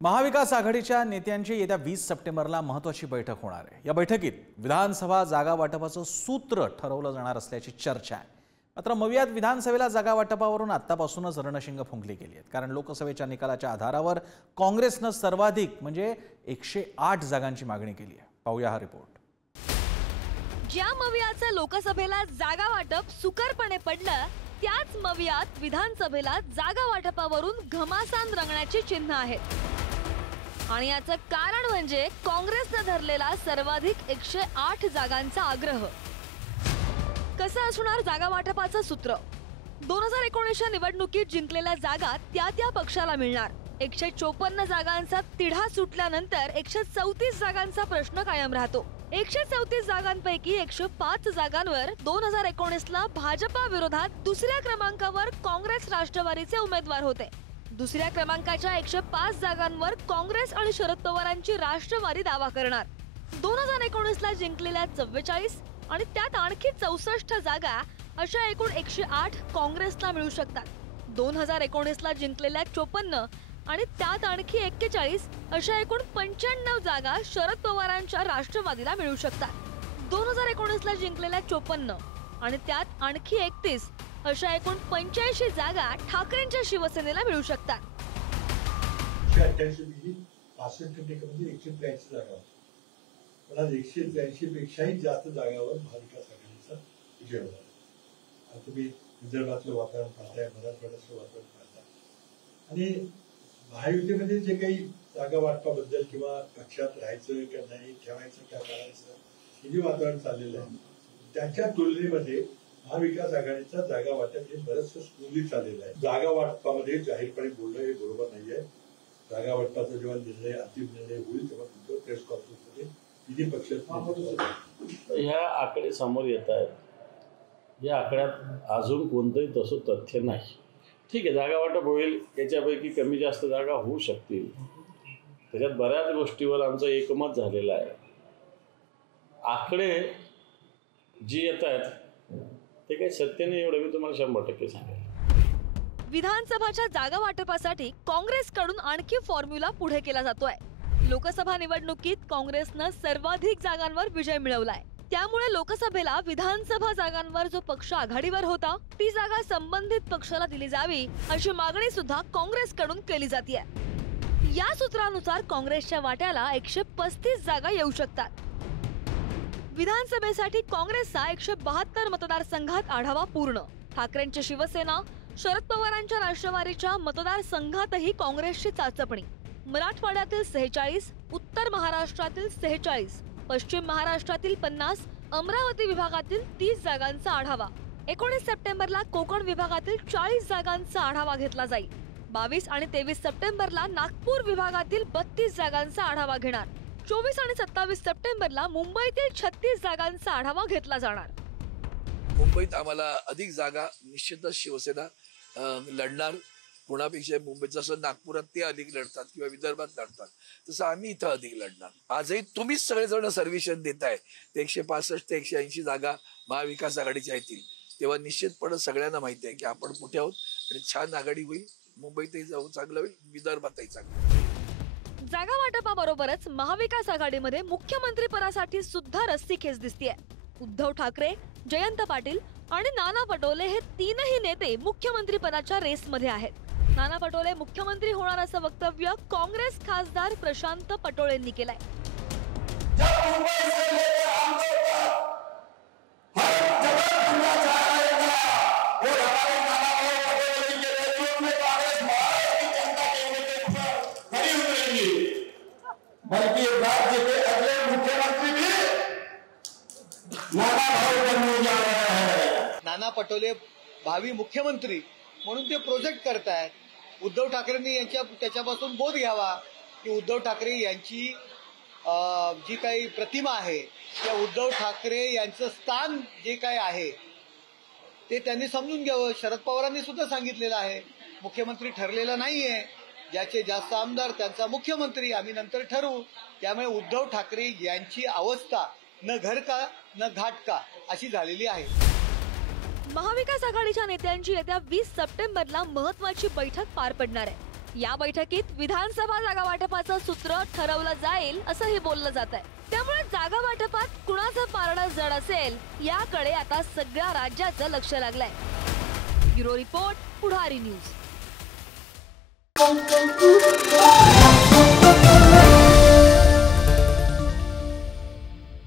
महाविकास आघाडीच्या नेत्यांची येत्या 20 सप्टेंबरला महत्त्वाची बैठक होणार आहे। या बैठकीत विधानसभा जागा वाटपाचं सूत्र ठरवलं जाणार असल्याची चर्चा आहे। मात्र मवियात विधानसभेला जागा वाटपावरून आतापासूनच रणशिंग फुंकली गेली आहेत, कारण लोकसभेच्या निकालाच्या आधारावर काँग्रेसनं सर्वाधिक म्हणजे 108 जागांची मागणी केली आहे। पाहूया हा रिपोर्ट। ज्या मवियाचं लोकसभेला जागा वाटप सुकरपणे पडलं, त्याच मवियात विधानसभेला जागा वाटपावरून घमासान रंगण्याची चिन्ह आहेत। आणि याचं कारण म्हणजे काँग्रेसने धरलेला सर्वाधिक 108 जागांचा आग्रह। कसं असणार जागा वाटपाचं सूत्र? 2019च्या निवडणुकीत जिंकलेल्या जागा त्या पक्षाला मिळणार। 154 जागांचा तिढा सुटल्यानंतर 134 जागांचा प्रश्न कायम राहतो। 134 जागांपैकी 105 जागांवर 2019ला भाजपा विरोधात दुसऱ्या क्रमांकावर काँग्रेस राष्ट्रवादीचे उमेदवार होते। दुसऱ्या क्रमांकाच्या 105 जागांवर काँग्रेस आणि शरद पवारांची राष्ट्रवादी दावा करणार। 2019ला जिंकलेल्या 44 आणि त्यात आणखी 64 जागा अशा एकूण 108 काँग्रेसला मिळू शकतात। 2019ला जिंकलेल्या 54 आणि त्यात आणखी 41 अशा एकूण 95 जागा शरद पवारांच्या राष्ट्रवादीला मिळू शकतात। 2019ला जिंकलेल्या 54 आणि त्यात आणखी 31 अशा एकूण 85 जागा ठाकरेंच्या शिवसेनेला मिळू शकतात। 183 जागा, मला 183 पेक्षाही जास्त जागावर महाविकास आघाडीचा विजय होणार। आता तुम्ही विदर्भातलं वातावरण पाहताय, मराठवाड्यातलं वातावरण पाहताय आणि महायुतीमध्ये जे काही जागा वाटपाबद्दल किंवा पक्षात राहायचं का नाही, ठेवायचं का करायचं हे जे वातावरण चाललेलं आहे, त्याच्या तुलनेमध्ये महाविकास आघाडीचा जागा वाटप हे बरंचसं स्मूथली चाललेलं आहे। जागा वाटपामध्ये जाहीरपणे बोलणं हे बरोबर नाहीये। जागा वाटपाचा जेव्हा निर्णय अंतिम निर्णय होईल तेव्हा तुमचं प्रेस कॉन्फरन्समध्ये विधी पक्षात ह्या आकडे समोर येत आहेत। या आकड्यात अजून कोणतंही तसं तथ्य नाही। ठीक आहे, जागा वाटप होईल, याच्यापैकी कमी जास्त जागा होऊ शकतील, त्याच्यात बऱ्याच गोष्टीवर आमचं एकमत झालेलं आहे। आकडे जी येत आहेत ते काही सत्य नाही, एवढं मी तुम्हाला 100% सांगेल। विधानसभाच्या जागा वाटपासाठी काँग्रेसकडून आणखी फॉर्म्युला पुढे केला जातोय। लोकसभा निवडणुकीत काँग्रेसनं सर्वाधिक जागांवर विजय मिळवलाय, त्यामुळे लोकसभेला विधानसभा जागांवर जो पक्ष आघाडीवर होता ती जागा संबंधित पक्षाला दिली जावी अशी मागणी सुद्धा काँग्रेसकडून केली जाते। या सूत्रानुसार काँग्रेसच्या वाट्याला 135 जागा येऊ शकतात। विधानसभेसाठी काँग्रेसचा 172 मतदारसंघात आढावा पूर्ण। ठाकरेंची शिवसेना, शरद पवारांच्या राष्ट्रवादीच्या मतदारसंघातही काँग्रेसची चाचपणी। मराठवाड्यातील 46, उत्तर महाराष्ट्रातील 46, पश्चिम महाराष्ट्रातील 50, अमरावती विभागातील 30 जागांचा आढावा। 19 सप्टेंबरला कोकण विभागातील 40 जागांचा आढावा घेतला जाईल। 22 आणि 23 सप्टेंबरला नागपूर विभागातील 32 जागांचा आढावा घेणार। 24 आणि 27 सप्टेंबरला मुंबईतील 36 जागांचा आढावा घेतला जाणार। मुंबईत आम्हाला अधिक जागा निश्चितच शिवसेना लढणार। पुण्यापेक्षा मुंबईत जसं नागपुरात ते अधिक लढतात किंवा विदर्भात लढतात, तसं आम्ही इथं अधिक लढणार। आजही तुम्हीच सगळेजण सर्व्हिशन देताय, ते 165 ते 180 जागा महाविकास आघाडीच्या येतील, तेव्हा निश्चितपणे सगळ्यांना माहिती आहे की आपण कुठे आहोत आणि छान आघाडी होईल। मुंबईतही जाऊन चांगलं होईल, विदर्भातही चांगलं। जागा वाटपाबरोबरच महाविकास आघाडीमध्ये मुख्यमंत्री पदासाठी सुद्धा रस्सीखेच दिसतेय। उद्धव ठाकरे, जयंत पाटील आणि नाना पटोले हे तीनही नेते मुख्यमंत्री पदाच्या रेसमध्ये आहेत। नाना पटोले मुख्यमंत्री होणार असं वक्तव्य काँग्रेस खासदार प्रशांत पटोलेंनी केलंय। बल्कि राज्य के अगले मुख्यमंत्री भी नाना भाऊ बनने जा रहे हैं। नाना पटोले भावी मुख्यमंत्री म्हणून ते प्रोजेक्ट करतायत। उद्धव ठाकरेंनी त्याच्यापासून बोध घ्यावा की उद्धव ठाकरे यांची जी काही प्रतिमा आहे, त्या उद्धव ठाकरे यांचं स्थान जे काय आहे ते त्यांनी समजून घ्यावं। शरद पवारांनी सुद्धा सांगितलेलं आहे, मुख्यमंत्री ठरलेला नाहीये, ज्याचे जास्त आमदार त्यांचा मुख्यमंत्री, आम्ही नंतर ठरवू। त्यामुळे उद्धव ठाकरे यांची अवस्था न घर का न घाट का अशी झालेली आहे। महाविकास आघाडीच्या नेत्यांची येत्या 20 सप्टेंबरला महत्त्वाची बैठक पार पडणार आहे। या बैठकीत विधानसभा जागा वाटपाचं सूत्र ठरवलं जाईल असंही बोललं जात आहे. त्यामुळे जागा वाटपात कुणाचं पारडं जड असेल याकडे आता सगळ्या राज्याचं लक्ष लागलंय. ब्युरो रिपोर्ट, पुढारी न्यूज.